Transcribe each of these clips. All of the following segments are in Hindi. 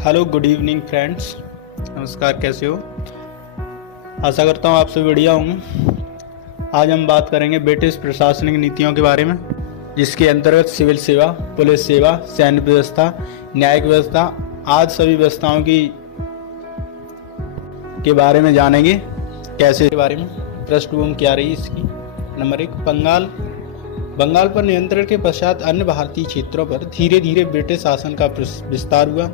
Hello good evening friends. नमस्कार, कैसे हो? आशा करता हूँ आप सब बढ़िया होंगे। आज हम बात करेंगे ब्रिटिश प्रशासनिक नीतियों के बारे में, जिसके अंतर्गत सिविल सेवा, पुलिस सेवा, सैन्य व्यवस्था, न्यायिक व्यवस्था आदि सभी व्यवस्थाओं के बारे में जानेंगे। कैसे के बारे में, पृष्ठभूमि क्या रही इसकी। नंबर 1, बंगाल पर नियंत्रण के पश्चात अन्य भारतीय क्षेत्रों पर धीरे धीरे ब्रिटिश शासन का विस्तार हुआ।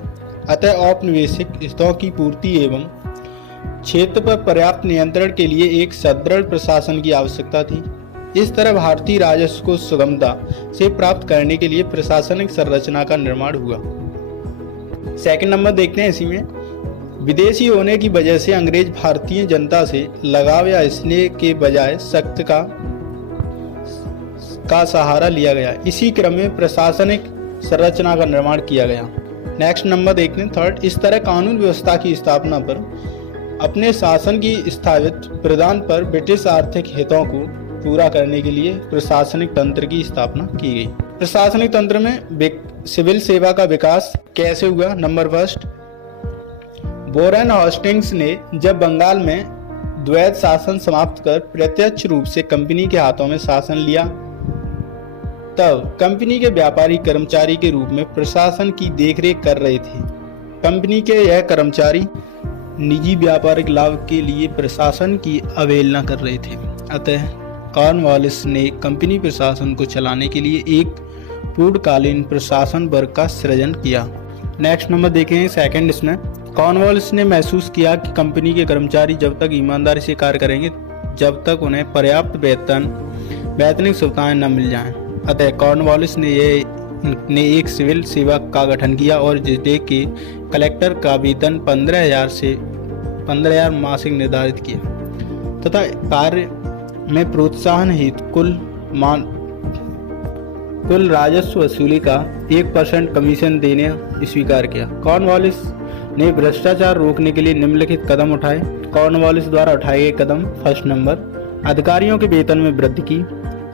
अतः औपनिवेशिक हितों की पूर्ति एवं क्षेत्र पर पर्याप्त नियंत्रण के लिए एक सुदृढ़ प्रशासन की आवश्यकता थी। इस तरह भारतीय राजस्व को सुगमता से प्राप्त करने के लिए प्रशासनिक संरचना का निर्माण हुआ। सेकंड नंबर देखते हैं इसी में, विदेशी होने की वजह से अंग्रेज भारतीय जनता से लगाव या स्नेह के बजाय सख्त का सहारा लिया गया। इसी क्रम में प्रशासनिक संरचना का निर्माण किया गया। नेक्स्ट नंबर देखते हैं थर्ड, इस तरह कानून व्यवस्था की स्थापना पर अपने शासन की स्थापित प्रदान पर ब्रिटिश आर्थिक हितों को पूरा करने के लिए प्रशासनिक तंत्र की स्थापना की गई। प्रशासनिक तंत्र में सिविल सेवा का विकास कैसे हुआ। नंबर फर्स्ट, वॉरेन हेस्टिंग्स ने जब बंगाल में द्वैध शासन समाप्त कर प्रत्यक्ष रूप से कंपनी के हाथों में शासन लिया, तब कंपनी के व्यापारी कर्मचारी के रूप में प्रशासन की देखरेख कर रहे थे। कंपनी के यह कर्मचारी निजी व्यापारिक लाभ के लिए प्रशासन की अवहेलना कर रहे थे। अतः कॉर्नवालिस ने कंपनी प्रशासन को चलाने के लिए एक पूर्णकालीन प्रशासन वर्ग का सृजन किया। नेक्स्ट नंबर देखें सेकंड, इसमें कॉर्नवालिस ने महसूस किया कि कंपनी के कर्मचारी जब तक ईमानदारी से कार्य करेंगे जब तक उन्हें पर्याप्त वेतनिक सुविधाएं न मिल जाएं। अतः कॉर्नवालिस ने एक सिविल सेवा का गठन किया और जिले के कलेक्टर का वेतन 15,000 मासिक निर्धारित किया तथा कार्य में प्रोत्साहन हेतु कुल राजस्व वसूली का 1% कमीशन देने स्वीकार किया। कॉर्नवालिस ने भ्रष्टाचार रोकने के लिए निम्नलिखित कदम उठाए। कॉर्नवालिस द्वारा उठाए गए कदम, फर्स्ट नंबर, अधिकारियों के वेतन में वृद्धि की।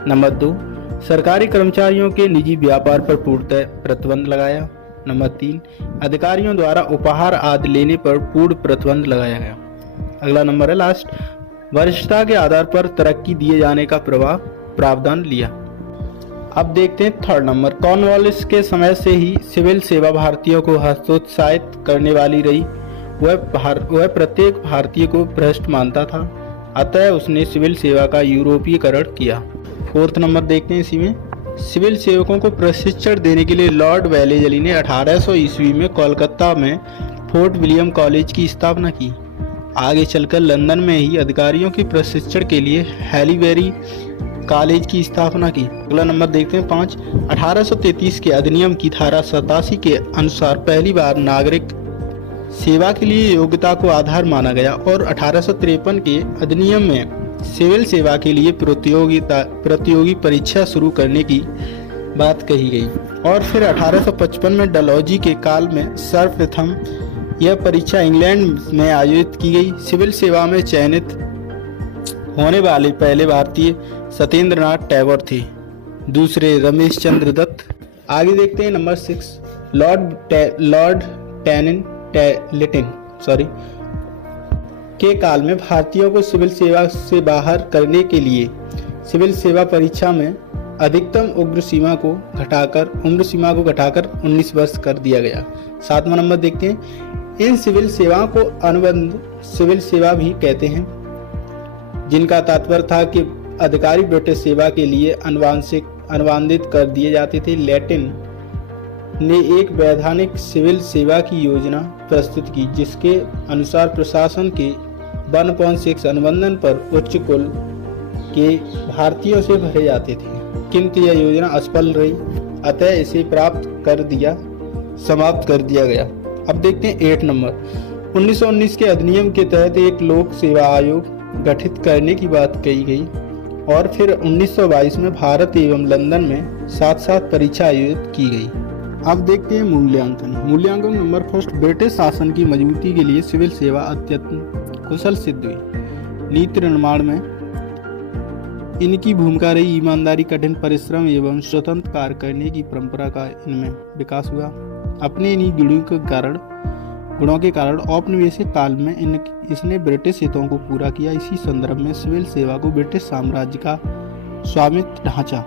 नंबर 2, सरकारी कर्मचारियों के निजी व्यापार पर पूर्णतः प्रतिबंध लगाया। नंबर 3, अधिकारियों द्वारा उपहार आदि लेने पर पूर्ण प्रतिबंध लगाया गया। अगला नंबर है लास्ट, वरिष्ठता के आधार पर तरक्की दिए जाने का प्रावधान लिया। अब देखते हैं थर्ड नंबर, कॉर्नवालिस के समय से ही सिविल सेवा भारतीयों को हतोत्साहित करने वाली रही। वह प्रत्येक भारतीय को भ्रष्ट मानता था, अतः उसने सिविल सेवा का यूरोपीयकरण किया। फोर्थ नंबर देखते हैं इसी में, सिविल सेवकों को प्रशिक्षण देने के लिए लॉर्ड वेलेजली ने 1800 ईस्वी में कोलकाता में फोर्ट विलियम कॉलेज की स्थापना की। आगे चलकर लंदन में ही अधिकारियों के प्रशिक्षण के लिए हैलीबेरी कॉलेज की स्थापना की। अगला नंबर देखते हैं 5, 1833 के अधिनियम की धारा 87 के अनुसार पहली बार नागरिक सेवा के लिए योग्यता को आधार माना गया और 1853 के अधिनियम में सिविल सेवा के लिए प्रतियोगी परीक्षा शुरू करने की बात कही गई और फिर 1855 में डलहौजी के काल में सर्वप्रथम यह परीक्षा इंग्लैंड में आयोजित की गई। सिविल सेवा में चयनित होने वाले पहले भारतीय सत्येंद्र नाथ टैगोर थे, दूसरे रमेश चंद्र दत्त। आगे देखते हैं नंबर 6, लॉर्ड लिटिन के काल में भारतीयों को सिविल सेवा से बाहर करने के लिए सिविल सेवा परीक्षा में अधिकतम उम्र सीमा को घटाकर 19 वर्ष कर दिया गया। 7वां नंबर देखते हैं, इन सिविल सेवाओं को अनुबंध सिविल सेवा भी कहते हैं, जिनका तात्पर्य था कि अधिकारी ब्रिटिश सेवा के लिए अनुबंधित कर दिए जाते थे। लैटिन ने एक वैधानिक सिविल सेवा की योजना प्रस्तुत की, जिसके अनुसार प्रशासन के 1.6 अनुबंधन पर उच्च कुल के भारतीयों से भरे जाते थे, किंतु यह योजना असफल रही, अतः इसे समाप्त कर दिया गया। अब देखते हैं 8 नंबर, 1919 के अधिनियम के तहत एक लोक सेवा आयोग गठित करने की बात कही गई और फिर 1922 में भारत एवं लंदन में साथ परीक्षा आयोजित की गई। अब देखते हैं मूल्यांकन नंबर फर्स्ट, ब्रिटिश शासन की मजबूती के लिए सिविल सेवा अत्यंत कुशल सिद्ध हुई। नीति निर्माण में इनकी भूमिका रही। ईमानदारी, कठिन परिश्रम एवं स्वतंत्र कार्य करने की परंपरा का इनमें विकास हुआ। अपने इन्हीं गुणों के कारण गुणों के कारण औपनिवेशिक काल में इसने ब्रिटिश हितों को पूरा किया। इसी संदर्भ में सिविल सेवा को ब्रिटिश साम्राज्य का स्वामित्व ढांचा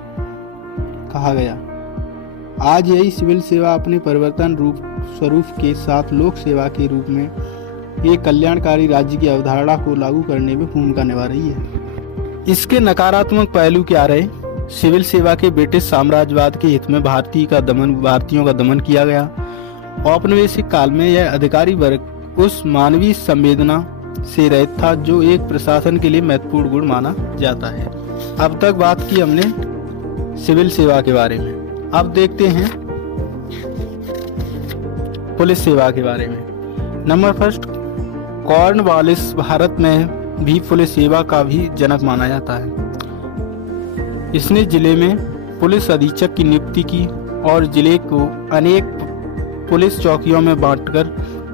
कहा गया। आज यही सिविल सेवा अपने परिवर्तन स्वरूप के साथ लोक सेवा के रूप में एक कल्याणकारी राज्य की अवधारणा को लागू करने में भूमिका निभा रही है। इसके नकारात्मक पहलू क्या रहे? सिविल सेवा के ब्रिटिश साम्राज्यवाद के हित में भारतीयों का दमन किया गया। औपनिवेशिक काल में यह अधिकारी वर्ग उस मानवीय संवेदना से रहित था जो एक प्रशासन के लिए महत्वपूर्ण गुण माना जाता है। अब तक बात की हमने सिविल सेवा के बारे में, अब देखते हैं पुलिस सेवा के बारे में। नंबर फर्स्ट, कॉर्नवालिस भारत में भी पुलिस सेवा का भी जनक माना जाता है। इसने जिले में पुलिस अधीक्षक की नियुक्ति की और जिले को अनेक पुलिस चौकियों में बांटकर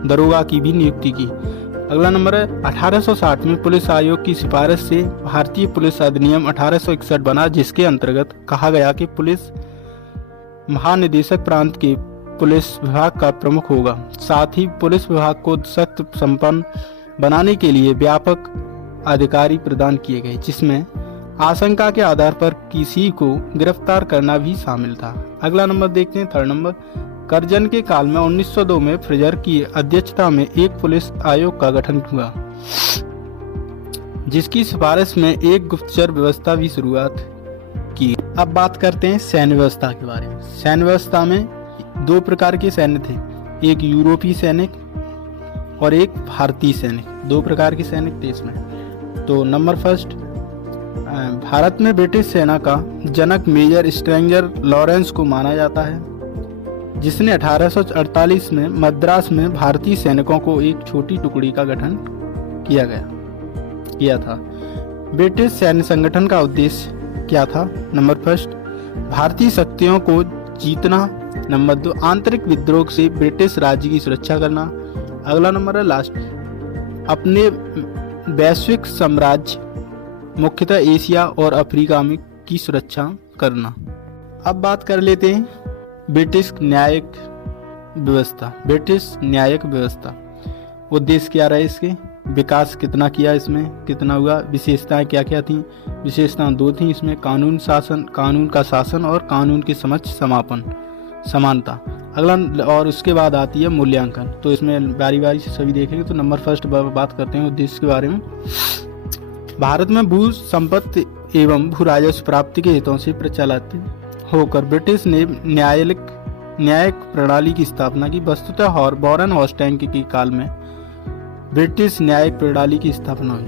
दरोगा की भी नियुक्ति की। अगला नंबर है 1860 में पुलिस आयोग की सिफारिश से भारतीय पुलिस अधिनियम 1861 बना, जिसके अंतर्गत कहा गया कि पुलिस महानिदेशक प्रांत के पुलिस विभाग का प्रमुख होगा। साथ ही पुलिस विभाग को सख्त संपन्न बनाने के लिए व्यापक अधिकारी प्रदान किए गए, जिसमें आशंका के आधार पर किसी को गिरफ्तार करना भी शामिल था। अगला नंबर देखते हैं, थर्ड नंबर। करजन के काल में 1902 में फ्रेजर की अध्यक्षता में एक पुलिस आयोग का गठन हुआ, जिसकी सिफारिश में एक गुप्तचर व्यवस्था भी शुरुआत की। अब बात करते हैं सैन्य व्यवस्था के बारे में। सैन्य व्यवस्था में दो प्रकार के सैन्य थे, एक यूरोपीय सैनिक और एक भारतीय सैनिक। दो प्रकार के सैनिक थे इसमें। तो नंबर फर्स्ट, भारत में ब्रिटिश सेना का जनक मेजर स्ट्रेंजर लॉरेंस को माना जाता है, जिसने 1848 में मद्रास में भारतीय सैनिकों को एक छोटी टुकड़ी का गठन किया था। ब्रिटिश सैन्य संगठन का उद्देश्य क्या था? नंबर फर्स्ट, भारतीय शक्तियों को जीतना। नंबर दो, आंतरिक विद्रोह से ब्रिटिश राज्य की सुरक्षा करना। अगला नंबर है लास्ट, अपने वैश्विक साम्राज्य मुख्यतः एशिया और अफ्रीका में की सुरक्षा करना। अब बात कर लेते हैं ब्रिटिश न्यायिक व्यवस्था। उद्देश्य क्या रहे इसके? विकास कितना किया, इसमें कितना हुआ, विशेषताएं क्या क्या थी? विशेषताएं दो थी इसमें, कानून का शासन और कानून के समक्ष समानता। अगला और उसके बाद आती है मूल्यांकन। तो इसमें बारी बारी से सभी देखेंगे। तो नंबर फर्स्ट बात करते हैं उद्देश्य के बारे में। भारत में भू संपत्ति एवं भू राजस्व प्राप्ति के हितों से प्रचलित होकर ब्रिटिश ने न्यायिक प्रणाली की स्थापना की। वस्तुतः और वॉरेन हॉस्टाइन के काल में ब्रिटिश न्यायिक प्रणाली की स्थापना हुई,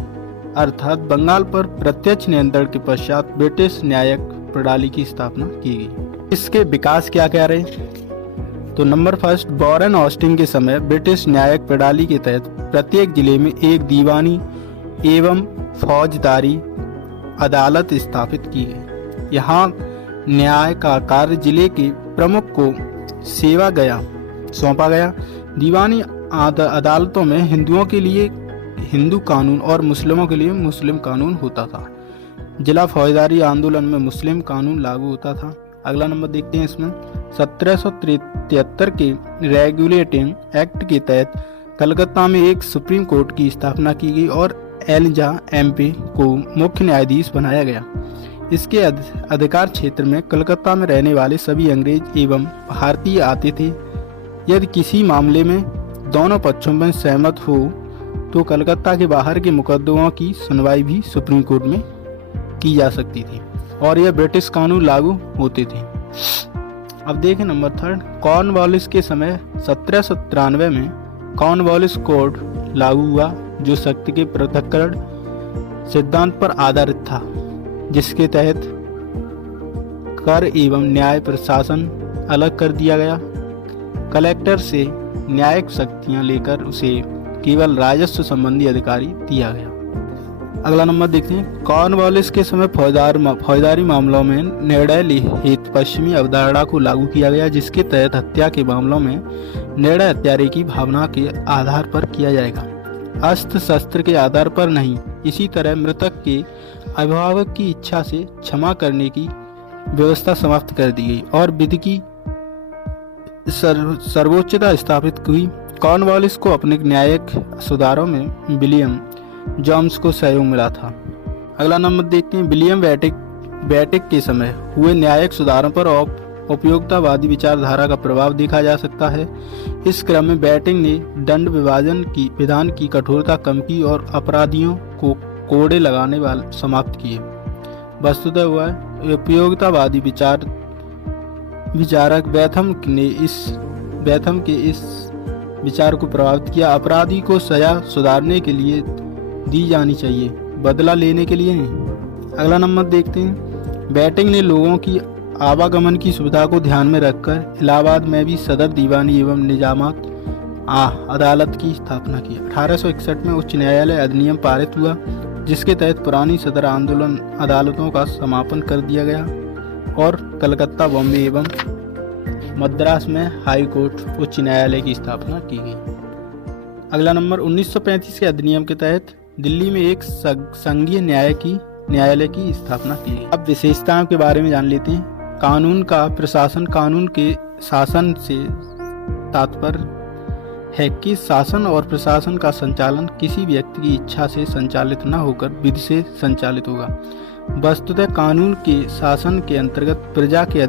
अर्थात बंगाल पर प्रत्यक्ष नियंत्रण के पश्चात ब्रिटिश न्यायिक प्रणाली की स्थापना की गई। इसके विकास क्या क्या रहे? तो नंबर फर्स्ट, वॉरेन हॉस्टिंग के समय ब्रिटिश न्यायिक प्रणाली के तहत प्रत्येक जिले में एक दीवानी एवं फौजदारी अदालत स्थापित की गई। यहाँ न्याय का कार्य जिले के प्रमुख को सौंपा गया। दीवानी अदालतों में हिंदुओं के लिए हिंदू कानून और मुस्लिमों के लिए मुस्लिम कानून होता था। जिला फौजदारी आंदोलन में मुस्लिम कानून लागू होता था। अगला नंबर देखते हैं इसमें 1773 के रेगुलेटिंग एक्ट के तहत कलकत्ता में एक सुप्रीम कोर्ट की स्थापना की गई और एलिजा एमपी को मुख्य न्यायाधीश बनाया गया। इसके अधिकार क्षेत्र में कलकत्ता में रहने वाले सभी अंग्रेज एवं भारतीय आते थे। यदि किसी मामले में दोनों पक्षों में सहमत हो तो कलकत्ता के बाहर के मुकदमों की सुनवाई भी सुप्रीम कोर्ट में की जा सकती थी और यह ब्रिटिश कानून लागू होते थे। अब देखें नंबर थर्ड, कॉर्नवालिस के समय 1793 में कॉर्नवालिस कोड लागू हुआ, जो शक्ति के पृथक्करण सिद्धांत पर आधारित था, जिसके तहत कर एवं न्याय प्रशासन अलग कर दिया गया। कलेक्टर से न्यायिक शक्तियां लेकर उसे केवल राजस्व संबंधी अधिकारी दिया गया। अगला नंबर देखते हैं, कॉर्नवालिस के समय फौजदारी मामलों में निर्णय हेतु पश्चिमी अवधारणा को लागू किया गया, जिसके तहत हत्या के मामलों में निर्णय हत्यारे की भावना के आधार पर किया जाएगा, अस्त्र शस्त्र के आधार पर नहीं। इसी तरह मृतक के अभिभावक की इच्छा से क्षमा करने की व्यवस्था समाप्त कर दी गई और विधि की सर्वोच्चता स्थापित हुई। कॉर्नवालिस को अपने न्यायिक सुधारों में विलियम जेम्स को सहयोग मिला था। अगला नंबर देखते हैं, विलियम बैटिक के समय हुए न्यायिक सुधारों पर उपयोगितावादी विचारधारा का प्रभाव देखा जा सकता है। इस क्रम में बैटिक ने दंड विधान की कठोरता कम की और अपराधियों को कोड़े लगाने वाले समाप्त किए। वस्तुतः हुआ उपयोगितावादी विचारक बेथम के इस विचार को प्रभावित किया। अपराधी को सजा सुधारने के लिए दी जानी चाहिए, बदला लेने के लिए नहीं। अगला नंबर देखते हैं, बैटिक ने लोगों की आवागमन की सुविधा को ध्यान में रखकर इलाहाबाद में भी सदर दीवानी एवं निजामत अदालत की स्थापना की। 1861 में उच्च न्यायालय अधिनियम पारित हुआ, जिसके तहत पुरानी सदर अदालतों का समापन कर दिया गया और कलकत्ता, बॉम्बे एवं मद्रास में हाई कोर्ट उच्च न्यायालय की स्थापना की गई। अगला नंबर, 1935 के अधिनियम के तहत दिल्ली में एक संघीय न्यायालय की स्थापना की गई। अब विशेषताओं के बारे में जान लेते हैं। कानून का प्रशासन, कानून के शासन से तात्पर्य है कि शासन और प्रशासन का संचालन किसी व्यक्ति की इच्छा से संचालित न होकर विधि से संचालित होगा। वस्तुतः कानून के शासन के अंतर्गत प्रजा के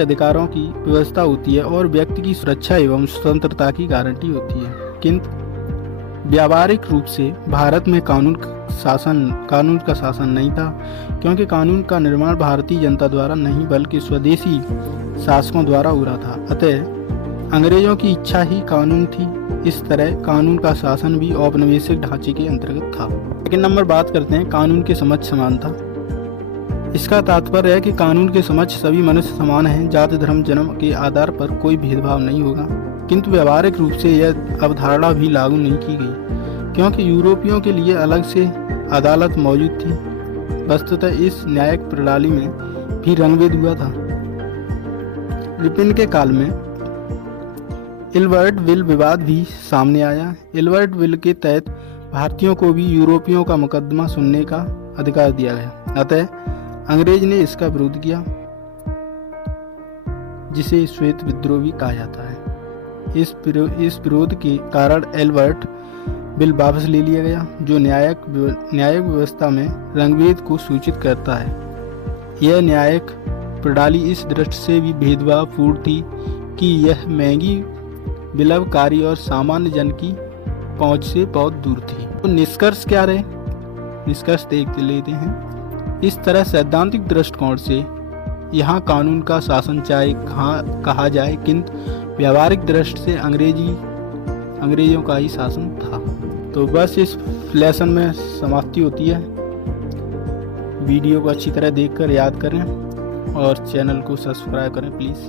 अधिकारों की व्यवस्था होती है और व्यक्ति की सुरक्षा एवं स्वतंत्रता की गारंटी होती है। किंतु व्यावहारिक रूप से भारत में कानून का शासन नहीं था, क्योंकि कानून का निर्माण भारतीय जनता द्वारा नहीं बल्कि स्वदेशी शासकों द्वारा हो रहा था। अतः अंग्रेजों की इच्छा ही कानून थी। इस तरह कानून का शासन भी औपनिवेशिक ढांचे के अंतर्गत था। सेकंड नंबर बात करते हैं कानून के समक्ष समानता। इसका तात्पर्य है कि कानून के समक्ष सभी मनुष्य समान हैं, जाति, धर्म, जन्म के आधार पर कोई भेदभाव नहीं होगा। किंतु व्यावहारिक रूप से यह अवधारणा भी लागू नहीं की गई, क्योंकि यूरोपियों के लिए अलग से अदालत मौजूद थी। वस्तुतः इस न्यायिक प्रणाली में भी रंगभेद हुआ था। रिपन के काल में इल्बर्ट विल विवाद भी सामने आया। इल्बर्ट विल के तहत भारतीयों को भी यूरोपियों का मुकदमा सुनने का अधिकार दिया गया। अतः अंग्रेज ने इसका विरोध किया, जिसे श्वेत विद्रोह भी कहा जाता है। इस विरोध के कारण इल्बर्ट बिल वापस ले लिया गया, जो न्यायिक व्यवस्था में रंगभेद को सूचित करता है। यह न्यायिक प्रणाली इस दृष्टि से भी भेदभावपूर्ण थी कि यह महंगी, विलंबकारी और सामान्य जन की पहुंच से बहुत दूर थी। तो निष्कर्ष क्या रहे? निष्कर्ष देख लेते हैं। इस तरह सैद्धांतिक दृष्टिकोण से यहाँ कानून का शासन चाहे कहा जाए, किंतु व्यावहारिक दृष्टि से अंग्रेजों का ही शासन था। तो बस इस लेसन में समाप्ति होती है। वीडियो को अच्छी तरह देखकर याद करें और चैनल को सब्सक्राइब करें प्लीज़।